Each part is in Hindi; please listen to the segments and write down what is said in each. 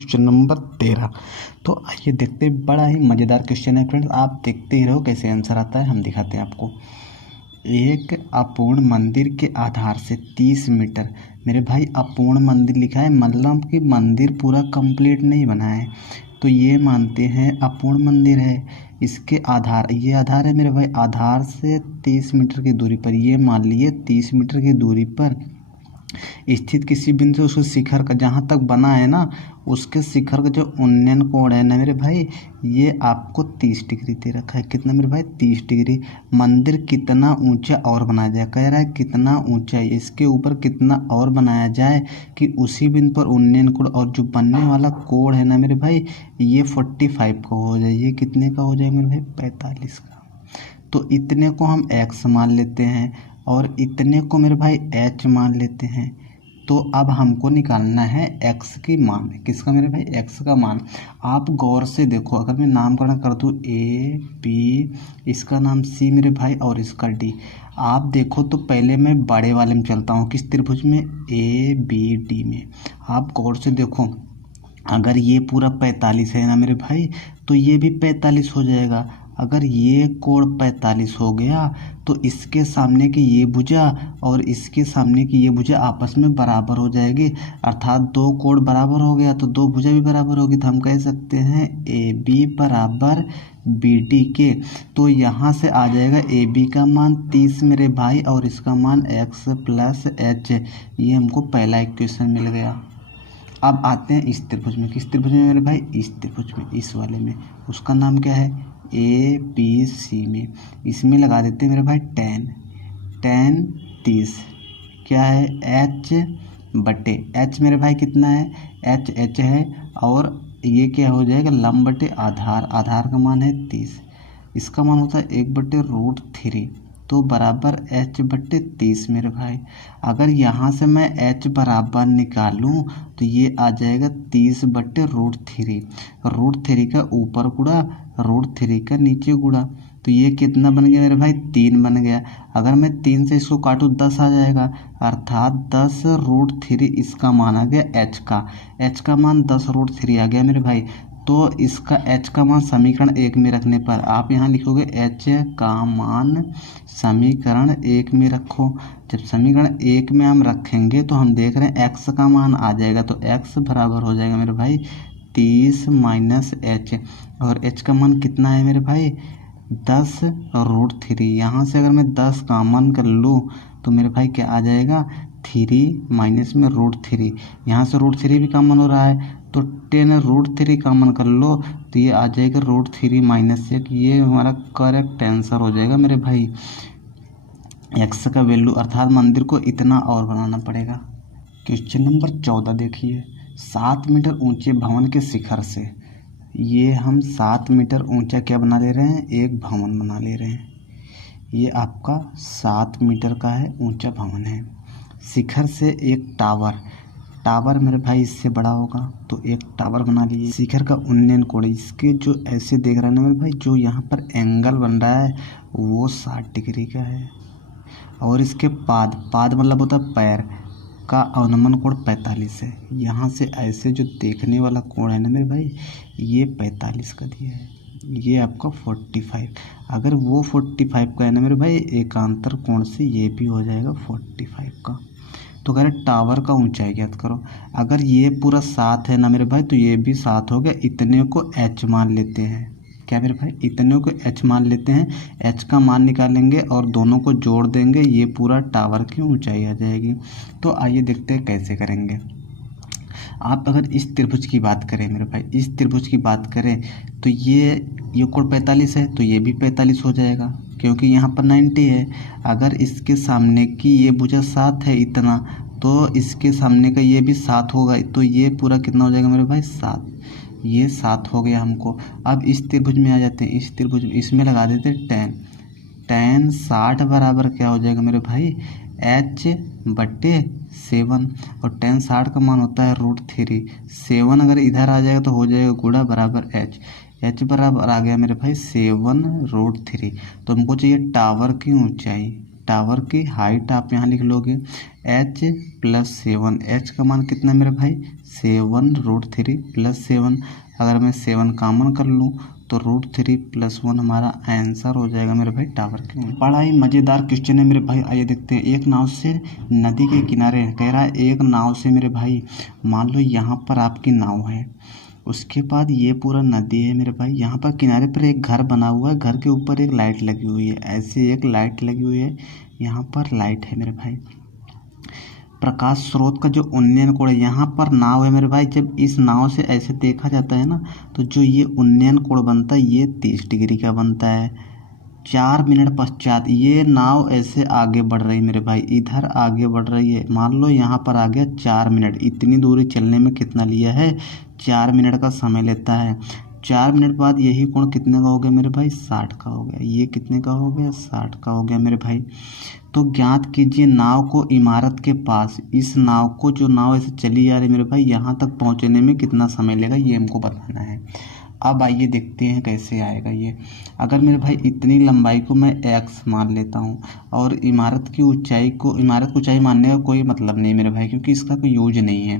Question number 13। तो आइए देखते हैं, बड़ा ही मज़ेदार क्वेश्चन है फ्रेंड्स। आप देखते ही रहो कैसे आंसर आता है, हम दिखाते हैं आपको। एक अपूर्ण मंदिर के आधार से 30 मीटर, मेरे भाई अपूर्ण मंदिर लिखा है मतलब कि मंदिर पूरा कंप्लीट नहीं बना है, तो ये मानते हैं अपूर्ण मंदिर है। इसके आधार, ये आधार है मेरे भाई, आधार से 30 मीटर की दूरी पर, ये मान लिए 30 मीटर की दूरी पर स्थित किसी बिंदु से उसके शिखर का, जहाँ तक बना है ना, उसके शिखर का जो उन्नयन कोण है ना मेरे भाई, ये आपको 30 डिग्री दे रखा है। कितना मेरे भाई? 30 डिग्री। मंदिर कितना ऊंचा और बनाया जाए, कह रहा है कितना ऊंचा है, इसके ऊपर कितना और बनाया जाए कि उसी बिंदु पर उन्नयन कोण, और जो बनने वाला कोण है ना मेरे भाई, ये 45 का हो जाए। ये कितने का हो जाए मेरे भाई? 45 का। तो इतने को हम x मान लेते हैं और इतने को मेरे भाई h मान लेते हैं। तो अब हमको निकालना है x की मान। किसका मेरे भाई? x का मान। आप गौर से देखो, अगर मैं नामकरण कर दूँ a b, इसका नाम c मेरे भाई, और इसका d। आप देखो तो पहले मैं बड़े वाले में चलता हूँ, किस त्रिभुज में? a b d में। आप गौर से देखो, अगर ये पूरा 45 है ना मेरे भाई, तो ये भी 45 हो जाएगा। अगर ये कोण 45 हो गया तो इसके सामने की ये भुजा और इसके सामने की ये भुजा आपस में बराबर हो जाएगी, अर्थात दो कोण बराबर हो गया तो दो भुजा भी बराबर होगी। तो हम कह सकते हैं ए बी बराबर बी डी के। तो यहाँ से आ जाएगा ए बी का मान 30 मेरे भाई, और इसका मान x प्लस एच। ये हमको पहला इक्वेशन मिल गया। अब आते हैं इस त्रिभुज में। किस त्रिभुज में मेरे भाई? इस त्रिभुज में, इस वाले में। उसका नाम क्या है? ए बी सी में। इसमें लगा देते हैं मेरे भाई tan 30 क्या है? h बटे h मेरे भाई कितना है? h है, और ये क्या हो जाएगा? लंब बटे आधार, आधार का मान है 30। इसका मान होता है 1/√3, तो बराबर h बटे 30 मेरे भाई। अगर यहाँ से मैं h बराबर निकालूं तो ये आ जाएगा 30/√3। √3 का ऊपर गुणा, √3 का नीचे गुणा, तो ये कितना बन गया मेरे भाई? 3 बन गया। अगर मैं 3 से इसको काटूँ 10 आ जाएगा, अर्थात 10√3 इसका मान आ गया h का। h का मान 10√3 आ गया मेरे भाई। तो इसका h का मान समीकरण 1 में रखने पर आप यहाँ लिखोगे h का मान समीकरण 1 में रखो। जब समीकरण 1 में हम रखेंगे तो हम देख रहे हैं x का मान आ जाएगा, तो x बराबर हो जाएगा मेरे भाई 30 माइनस h, और h का मान कितना है मेरे भाई? 10√3। यहाँ से अगर मैं 10 कॉमन कर लूँ तो मेरे भाई क्या आ जाएगा? 3 माइनस में √3, यहाँ से √3 भी कॉमन हो रहा है, तो 10√3 कॉमन कर लो तो ये आ जाएगा √3 माइनस 1। ये हमारा करेक्ट आंसर हो जाएगा मेरे भाई। x का वैल्यू, अर्थात मंदिर को इतना और बनाना पड़ेगा। क्वेश्चन नंबर 14 देखिए। 7 मीटर ऊंचे भवन के शिखर से, ये हम 7 मीटर ऊंचा क्या बना ले रहे हैं? एक भवन बना ले रहे हैं। ये आपका 7 मीटर का है, ऊंचा भवन है। शिखर से एक टावर मेरे भाई इससे बड़ा होगा, तो एक टावर बना लीजिए। शिखर का उन्नयन कोण, इसके जो ऐसे देख रहे हैं ना मेरे भाई, जो यहाँ पर एंगल बन रहा है वो 60 डिग्री का है, और इसके पाद मतलब होता है पैर का अवनमन कोण 45 है। यहाँ से ऐसे जो देखने वाला कोण है ना मेरे भाई, ये 45 का दिया है, ये आपका 45। अगर वो 45 का है ना मेरे भाई, एकांतर कोण से ये भी हो जाएगा 45 का। तो कह रहे टावर का ऊंचाई ज्ञात करो। अगर ये पूरा 7 है ना मेरे भाई, तो ये भी 7 हो गया। इतने को h मान लेते हैं। क्या मेरे भाई? इतने को h मान लेते हैं। h का मान निकालेंगे और दोनों को जोड़ देंगे, ये पूरा टावर की ऊंचाई आ जाएगी। तो आइए देखते हैं कैसे करेंगे। आप अगर इस त्रिभुज की बात करें मेरे भाई, इस त्रिभुज की बात करें तो ये कोण 45 है, तो ये भी 45 हो जाएगा, क्योंकि यहाँ पर 90 है। अगर इसके सामने की ये भुजा 7 है इतना, तो इसके सामने का ये भी 7 होगा, तो ये पूरा कितना हो जाएगा मेरे भाई? 7। ये 7 हो गया हमको। अब इस त्रिभुज में आ जाते हैं, इस त्रिभुज में, इसमें लगा देते हैं tan 60 बराबर क्या हो जाएगा मेरे भाई? h बटे 7, और tan 60 का मान होता है √3। 7 अगर इधर आ जाएगा तो हो जाएगा गुणा बराबर h बराबर आ गया मेरे भाई 7√3। तो हमको चाहिए टावर की ऊंचाई, टावर की हाइट आप यहाँ लिख लोगे h + 7। h का मान कितना मेरे भाई? 7√3 प्लस 7, अगर मैं 7 कॉमन कर लूँ तो √3 + 1 हमारा आंसर हो जाएगा मेरे भाई टावर के। बड़ा ही मज़ेदार क्वेश्चन है मेरे भाई, आइए देखते हैं। एक नाव से नदी के किनारे, कह रहा है एक नाव से मेरे भाई, मान लो यहाँ पर आपकी नाव है, उसके बाद ये पूरा नदी है मेरे भाई, यहाँ पर किनारे पर एक घर बना हुआ है, घर के ऊपर एक लाइट लगी हुई है, ऐसे एक लाइट लगी हुई है, यहाँ पर लाइट है मेरे भाई। प्रकाश स्रोत का जो उन्नयन कोण है, यहाँ पर नाव है मेरे भाई, जब इस नाव से ऐसे देखा जाता है ना, तो जो ये उन्नयन कोण बनता है ये 30 डिग्री का बनता है। 4 मिनट पश्चात ये नाव ऐसे आगे बढ़ रही मेरे भाई, इधर आगे बढ़ रही है, मान लो यहाँ पर आ गया 4 मिनट, इतनी दूरी चलने में कितना लिया है, 4 मिनट का समय लेता है। 4 मिनट बाद यही कोण कितने का हो गया मेरे भाई, 60 का हो गया, ये कितने का हो गया, 60 का हो गया मेरे भाई। तो ज्ञात कीजिए नाव को इमारत के पास, इस नाव को, जो नाव ऐसे चली जा रही है मेरे भाई, यहाँ तक पहुँचने में कितना समय लेगा, ये हमको बताना है। अब आइए देखते हैं कैसे आएगा ये। अगर मेरे भाई इतनी लंबाई को मैं x मान लेता हूँ और इमारत की ऊंचाई मानने का कोई मतलब नहीं मेरे भाई, क्योंकि इसका कोई यूज नहीं है।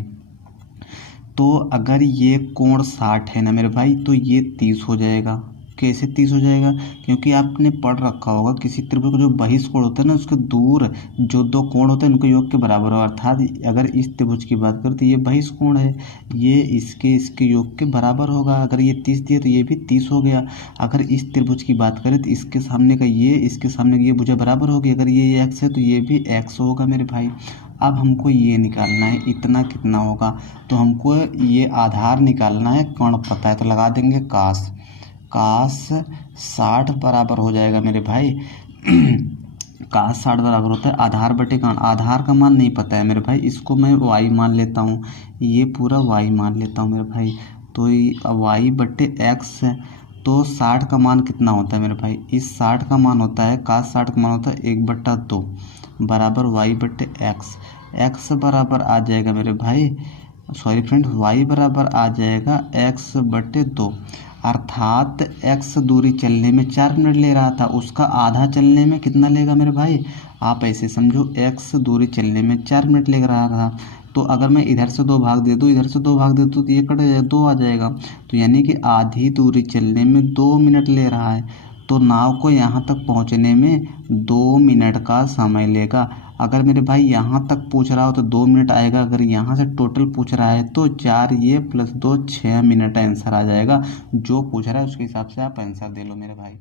तो अगर ये कोण 60 है ना मेरे भाई, तो ये 30 हो जाएगा। कैसे 30 हो जाएगा, क्योंकि आपने पढ़ रखा होगा किसी त्रिभुज का जो बहिष्कोण होता है ना, उसके दूर जो दो कोण होते हैं उनके योग के बराबर हो, अर्थात अगर इस त्रिभुज की बात करें तो ये बहिष्कोण है, ये इसके योग के बराबर होगा। अगर ये 30 दिया तो ये भी 30 हो गया। अगर इस त्रिभुज की बात करें तो इसके सामने का ये, इसके सामने का ये भुजा बराबर होगी, अगर ये x है तो ये भी x होगा मेरे भाई। अब हमको ये निकालना है इतना कितना होगा, तो हमको ये आधार निकालना है, कोण पता है तो लगा देंगे काश 60 बराबर हो जाएगा मेरे भाई। काश 60 बराबर होता है आधार बटे कोण, आधार का मान नहीं पता है मेरे भाई, इसको मैं y मान लेता हूँ, ये पूरा y मान लेता हूँ मेरे भाई, तो y बटे x है। तो 60 का मान कितना होता है मेरे भाई, इस 60 का मान होता है, काश 60 का मान होता है 1/2 बराबर y बटे x बराबर आ जाएगा मेरे भाई, सॉरी फ्रेंड, y बराबर आ जाएगा x/2, अर्थात x दूरी चलने में 4 मिनट ले रहा था, उसका आधा चलने में कितना लेगा मेरे भाई, आप ऐसे समझो x दूरी चलने में 4 मिनट ले रहा था। तो अगर मैं इधर से 2 भाग दे दूँ, इधर से 2 भाग दे दूँ तो ये कट जाएगा, 2 आ जाएगा, तो यानी कि आधी दूरी चलने में 2 मिनट ले रहा है, तो नाव को यहाँ तक पहुँचने में 2 मिनट का समय लेगा। अगर मेरे भाई यहाँ तक पूछ रहा हो तो 2 मिनट आएगा, अगर यहाँ से टोटल पूछ रहा है तो 4 ये + 2 6 मिनट आंसर आ जाएगा। जो पूछ रहा है उसके हिसाब से आप आंसर दे लो मेरे भाई।